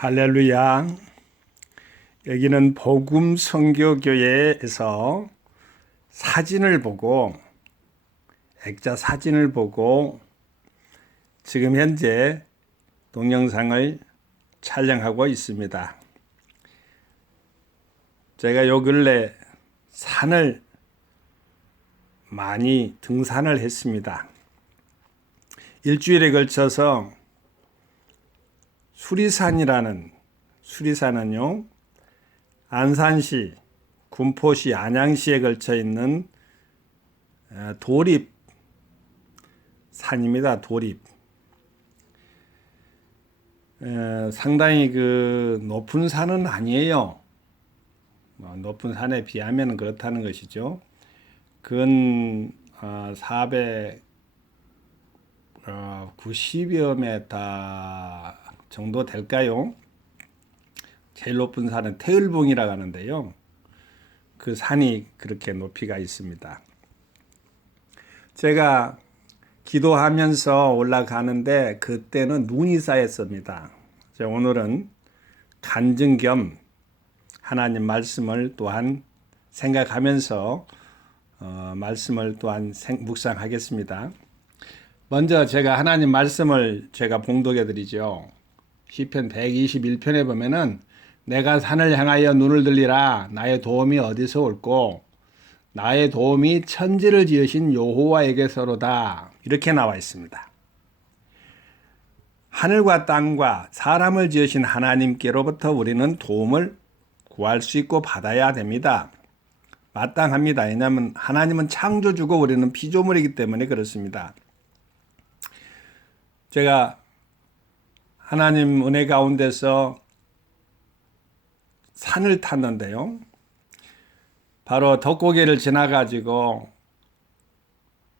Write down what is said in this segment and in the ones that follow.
할렐루야. 여기는 복음 선교교회에서 액자 사진을 보고 지금 현재 동영상을 촬영하고 있습니다. 제가 요 근래 산을 많이 등산을 했습니다. 일주일에 걸쳐서 수리산은요, 안산시, 군포시, 안양시에 걸쳐 있는 도립산입니다. 도립. 상당히 높은 산은 아니에요. 높은 산에 비하면 그렇다는 것이죠. 근 490여 미터 정도 될까요? 제일 높은 산은 태을봉이라고 하는데요. 그 산이 그렇게 높이가 있습니다. 제가 기도하면서 올라가는데 그때는 눈이 쌓였습니다. 오늘은 간증 겸 하나님 말씀을 또한 생각하면서 말씀을 또한 묵상하겠습니다. 먼저 제가 하나님 말씀을 제가 봉독해 드리죠. 시편 121편에 보면은 내가 산을 향하여 눈을 들리라. 나의 도움이 어디서 올꼬? 나의 도움이 천지를 지으신 여호와에게서로다. 이렇게 나와 있습니다. 하늘과 땅과 사람을 지으신 하나님께로부터 우리는 도움을 구할 수 있고 받아야 됩니다. 마땅합니다. 왜냐하면 하나님은 창조주고 우리는 피조물이기 때문에 그렇습니다. 제가 하나님 은혜 가운데서 산을 탔는데요. 바로 덕고개를 지나가지고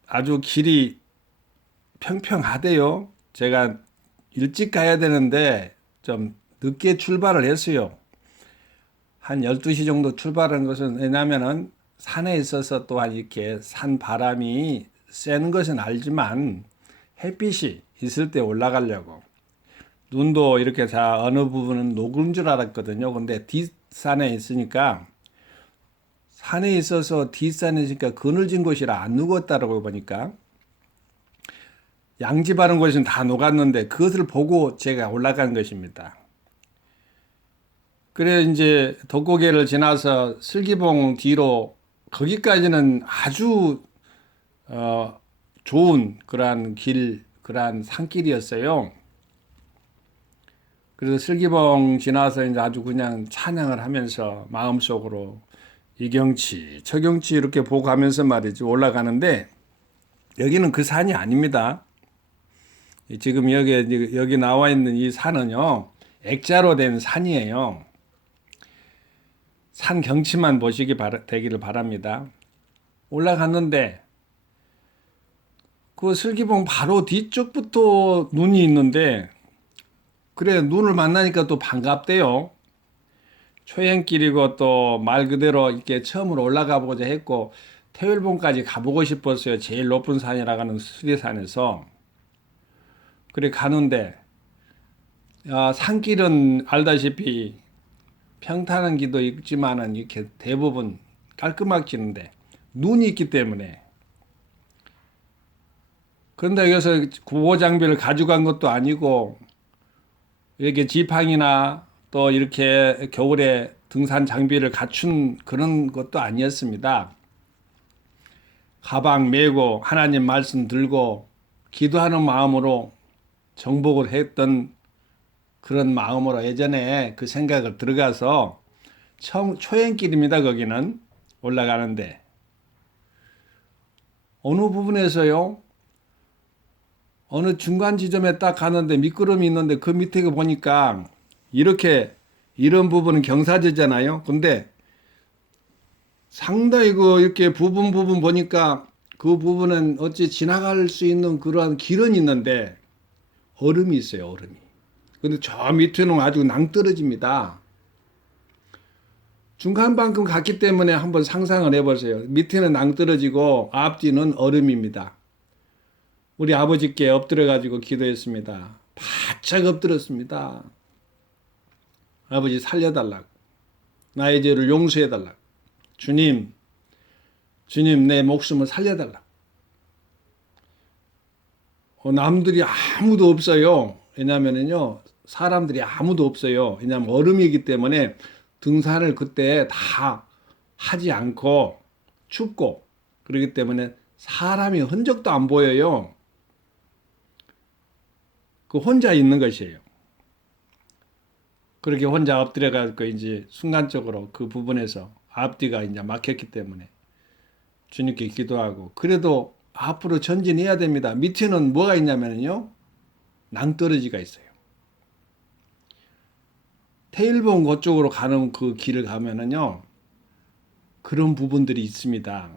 아주 길이 평평하대요. 제가 일찍 가야 되는데 좀 늦게 출발을 했어요. 한 12시 정도 출발한 것은 왜냐하면 산에 있어서 또한 이렇게 산 바람이 센 것은 알지만 햇빛이 있을 때 올라가려고. 눈도 이렇게 어느 부분은 녹은 줄 알았거든요. 근데 뒷산에 있으니까 산에 있어서 뒷산에 있으니까 그늘진 곳이라 안 녹았다라고 보니까 양지 바른 곳은 다 녹았는데 그것을 보고 제가 올라간 것입니다. 그래 이제 덕고개를 지나서 슬기봉 뒤로 거기까지는 아주 좋은 그러한 산길이었어요. 그래서 슬기봉 지나서 이제 아주 그냥 찬양을 하면서 마음속으로 이 경치, 저 경치 이렇게 보고 가면서 말이죠. 올라가는데 여기는 그 산이 아닙니다. 지금 여기 나와 있는 이 산은요, 액자로 된 산이에요. 산 경치만 보시기 되기를 바랍니다. 올라갔는데 그 슬기봉 바로 뒤쪽부터 눈이 있는데 그래 눈을 만나니까 또 반갑대요. 초행길이고 또 말 그대로 이렇게 처음으로 올라가 보고자 했고 태율봉까지 가보고 싶었어요. 제일 높은 산이라고 하는 수리산에서. 그래 가는데 산길은 알다시피 평탄한 길도 있지만은 이렇게 대부분 깔끔하지는데 눈이 있기 때문에 그런데 여기서 구호 장비를 가져간 것도 아니고 이렇게 지팡이나 또 이렇게 겨울에 등산 장비를 갖춘 그런 것도 아니었습니다. 가방 메고 하나님 말씀 들고 기도하는 마음으로 정복을 했던 그런 마음으로 예전에 그 생각을 들어가서 초행길입니다. 거기는 올라가는데 어느 부분에서요. 어느 중간 지점에 딱 가는데 미끄럼이 있는데 그 밑에 보니까 이런 부분은 경사지잖아요. 근데 상당히 이렇게 부분 보니까 그 부분은 어찌 지나갈 수 있는 그러한 길은 있는데 얼음이 있어요. 얼음이. 근데 저 밑에는 아주 낭떠러집니다. 중간만큼 갔기 때문에 한번 상상을 해보세요. 밑에는 낭떠러지고 앞뒤는 얼음입니다. 우리 아버지께 엎드려 가지고 기도했습니다. 바짝 엎드렸습니다. 아버지 살려달라고. 나의 죄를 용서해달라고. 주님, 주님 내 목숨을 살려달라고. 남들이 아무도 없어요. 왜냐면은요, 사람들이 아무도 없어요. 왜냐면 얼음이기 때문에 등산을 그때 다 하지 않고 춥고 그렇기 때문에 사람이 흔적도 안 보여요. 그 혼자 있는 것이에요. 그렇게 혼자 엎드려가지고 이제 순간적으로 그 부분에서 앞뒤가 이제 막혔기 때문에 주님께 기도하고 그래도 앞으로 전진해야 됩니다. 밑에는 뭐가 있냐면요. 낭떠러지가 있어요. 테일봉 그쪽으로 가는 그 길을 가면은요. 그런 부분들이 있습니다.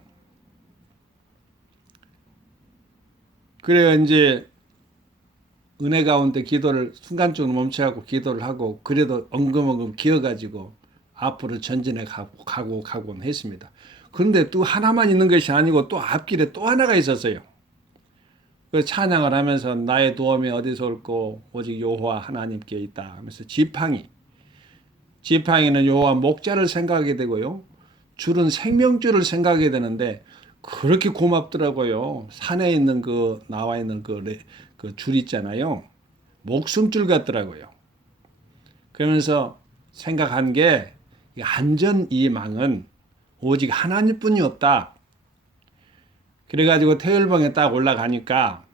그래야 이제 은혜 가운데 기도를 순간적으로 멈춰하고 기도를 하고 그래도 엉금엉금 기어가지고 앞으로 전진해 가곤 했습니다. 그런데 또 하나만 있는 것이 아니고 또 앞길에 또 하나가 있었어요. 그 찬양을 하면서 나의 도움이 어디서 올고 오직 여호와 하나님께 있다 하면서 지팡이는 여호와 목자를 생각하게 되고요. 줄은 생명줄을 생각하게 되는데 그렇게 고맙더라고요. 산에 있는 나와 있는 그 줄 있잖아요. 목숨줄 같더라고요. 그러면서 생각한 게 안전 이 망은 오직 하나님뿐이 없다. 그래가지고 태열봉에 딱 올라가니까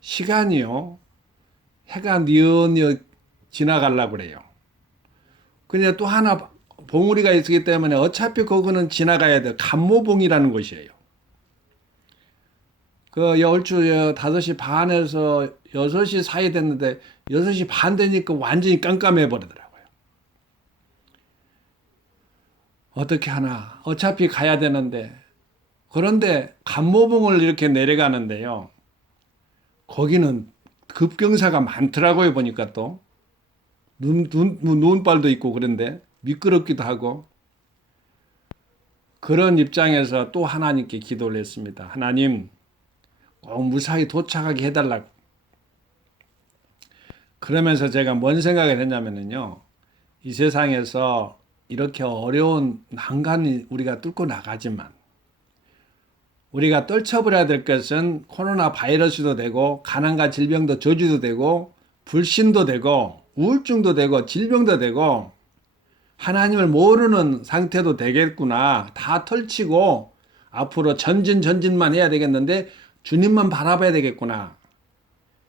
시간이요. 해가 뉘엿뉘엿 지나가려고 그래요. 근데 또 하나 봉우리가 있기 때문에 어차피 그거는 지나가야 돼. 간모봉이라는 것이에요. 그 얼추 5시 반에서 6시 사이 됐는데 6시 반 되니까 완전히 깜깜해 버리더라고요. 어떻게 하나? 어차피 가야 되는데. 그런데 간모봉을 이렇게 내려가는데요. 거기는 급경사가 많더라고요. 보니까 또. 눈발도 있고 그런데 미끄럽기도 하고. 그런 입장에서 또 하나님께 기도를 했습니다. 하나님, 꼭 무사히 도착하게 해달라고. 그러면서 제가 뭔 생각을 했냐면요. 이 세상에서 이렇게 어려운 난간이 우리가 뚫고 나가지만 우리가 떨쳐버려야 될 것은 코로나 바이러스도 되고 가난과 질병도 저주도 되고 불신도 되고 우울증도 되고 질병도 되고 하나님을 모르는 상태도 되겠구나. 다 털치고 앞으로 전진만 해야 되겠는데 주님만 바라봐야 되겠구나.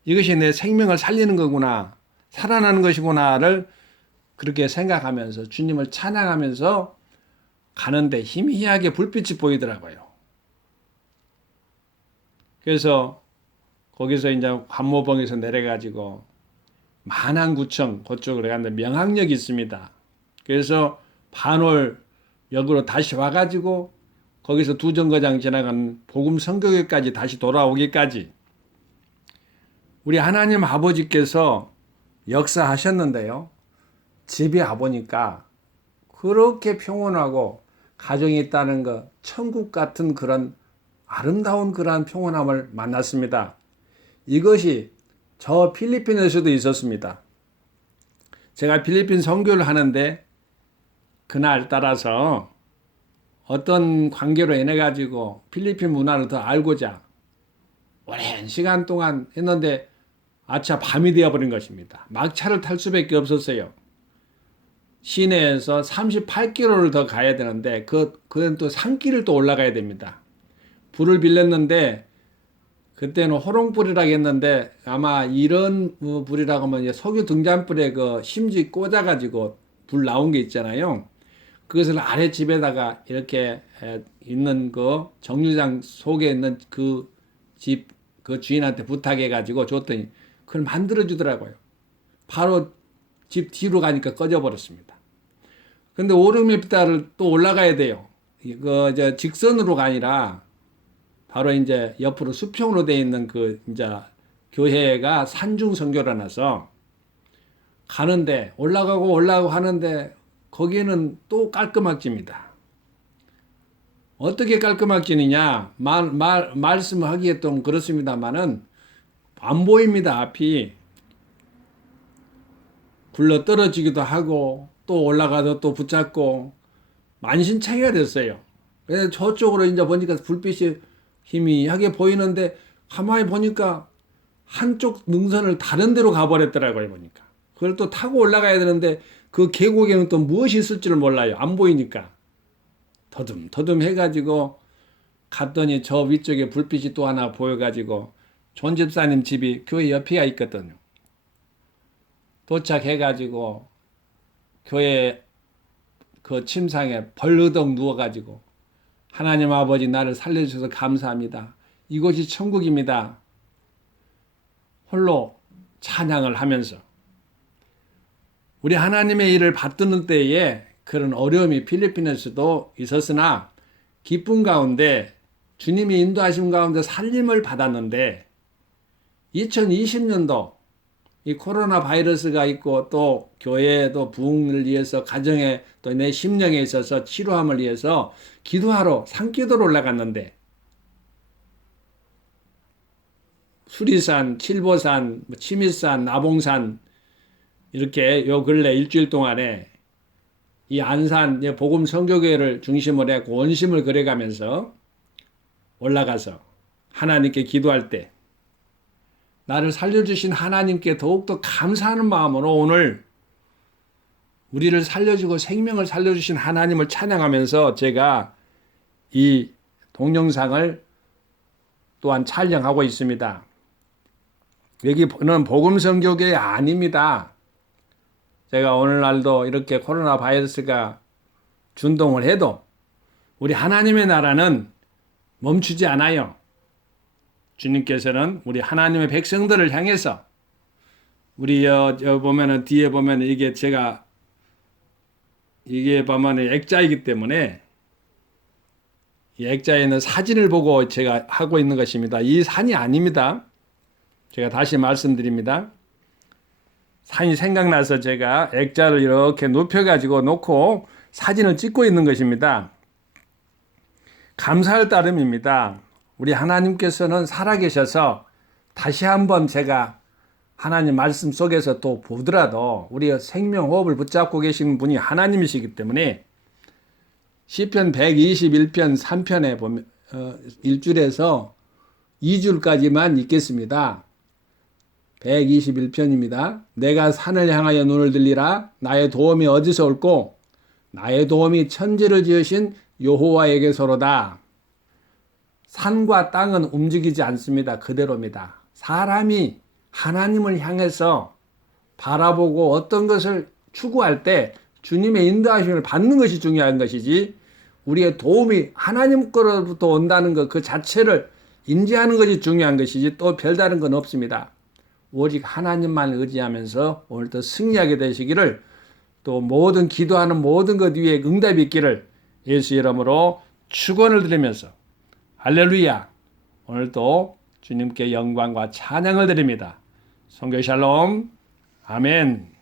이것이 내 생명을 살리는 거구나. 살아나는 것이구나를 그렇게 생각하면서 주님을 찬양하면서 가는데 희미하게 불빛이 보이더라고요. 그래서 거기서 이제 관모봉에서 내려가지고 만안구청 그쪽으로 갔는데 명항역이 있습니다. 그래서 반월역으로 다시 와가지고 거기서 두 정거장 지나간 복음 선교회까지 다시 돌아오기까지 우리 하나님 아버지께서 역사하셨는데요. 집에 와보니까 그렇게 평온하고 가정이 있다는 것, 천국 같은 그런 아름다운 그러한 평온함을 만났습니다. 이것이 저 필리핀에서도 있었습니다. 제가 필리핀 선교를 하는데 그날 따라서 어떤 관계로 인해 가지고 필리핀 문화를 더 알고자 오랜 시간 동안 했는데 아차 밤이 되어버린 것입니다. 막차를 탈 수밖에 없었어요. 시내에서 38km를 더 가야 되는데 그건 또 산길을 또 올라가야 됩니다. 불을 빌렸는데 그때는 호롱불이라고 했는데 아마 이런 불이라고 하면 석유 등잔불에 그 심지 꽂아가지고 불 나온 게 있잖아요. 그것을 아랫집에다가 이렇게 있는 그 정류장 속에 있는 그 집, 그 주인한테 부탁해가지고 줬더니 그걸 만들어주더라고요. 바로 집 뒤로 가니까 꺼져버렸습니다. 근데 오르밀다를 또 올라가야 돼요. 직선으로가 아니라 바로 이제 옆으로 수평으로 돼 있는 이제 교회가 산중 선교라나서 가는데 올라가고 하는데 거기에는 또 깔끔악지입니다. 어떻게 깔끔악지느냐? 말씀을 하기에 좀 그렇습니다만은 안 보입니다. 앞이 굴러 떨어지기도 하고 또 올라가서 또 붙잡고 만신창이가 됐어요. 그래서 저쪽으로 이제 보니까 불빛이 희미하게 보이는데 가만히 보니까 한쪽 능선을 다른 데로 가버렸더라고요, 보니까. 그걸 또 타고 올라가야 되는데 그 계곡에는 또 무엇이 있을지를 몰라요. 안 보이니까. 더듬 해가지고 갔더니 저 위쪽에 불빛이 또 하나 보여가지고 존 집사님 집이 교회 옆에가 있거든요. 도착해가지고 교회 그 침상에 벌러덩 누워가지고 하나님 아버지 나를 살려주셔서 감사합니다. 이곳이 천국입니다. 홀로 찬양을 하면서 우리 하나님의 일을 받드는 때에 그런 어려움이 필리핀에서도 있었으나 기쁨 가운데 주님이 인도하심 가운데 살림을 받았는데 2020년도 이 코로나 바이러스가 있고 또 교회도 부흥을 위해서 가정에 또 내 심령에 있어서 치료함을 위해서 기도하러 산기도로 올라갔는데 수리산, 칠보산, 치미산, 나봉산 이렇게 요 근래 일주일 동안에 이 안산 복음 선교교회를 중심으로 해서 원심을 그려가면서 올라가서 하나님께 기도할 때 나를 살려주신 하나님께 더욱더 감사하는 마음으로 오늘 우리를 살려주고 생명을 살려주신 하나님을 찬양하면서 제가 이 동영상을 또한 촬영하고 있습니다. 여기는 복음선교교회 아닙니다. 제가 오늘날도 이렇게 코로나 바이러스가 준동을 해도 우리 하나님의 나라는 멈추지 않아요. 주님께서는 우리 하나님의 백성들을 향해서 우리 보면은 뒤에 보면은 이게 보면은 액자이기 때문에 이 액자에 있는 사진을 보고 제가 하고 있는 것입니다. 이 산이 아닙니다. 제가 다시 말씀드립니다. 산이 생각나서 제가 액자를 이렇게 눕혀가지고 놓고 사진을 찍고 있는 것입니다. 감사할 따름입니다. 우리 하나님께서는 살아계셔서 다시 한번 제가 하나님 말씀 속에서 또 보더라도 우리의 생명 호흡을 붙잡고 계신 분이 하나님이시기 때문에 시편 121편 3편에 보면 1줄에서 2줄까지만 읽겠습니다. 121편입니다. 내가 산을 향하여 눈을 들리라. 나의 도움이 어디서 올꼬? 나의 도움이 천지를 지으신 여호와에게서로다. 산과 땅은 움직이지 않습니다. 그대로입니다. 사람이 하나님을 향해서 바라보고 어떤 것을 추구할 때 주님의 인도하심을 받는 것이 중요한 것이지 우리의 도움이 하나님 거로부터 온다는 것 그 자체를 인지하는 것이 중요한 것이지 또 별다른 건 없습니다. 오직 하나님만 의지하면서 오늘도 승리하게 되시기를 또 모든 기도하는 모든 것 위에 응답이 있기를 예수 이름으로 축원을 드리면서 할렐루야. 오늘도 주님께 영광과 찬양을 드립니다. 성교 샬롬. 아멘.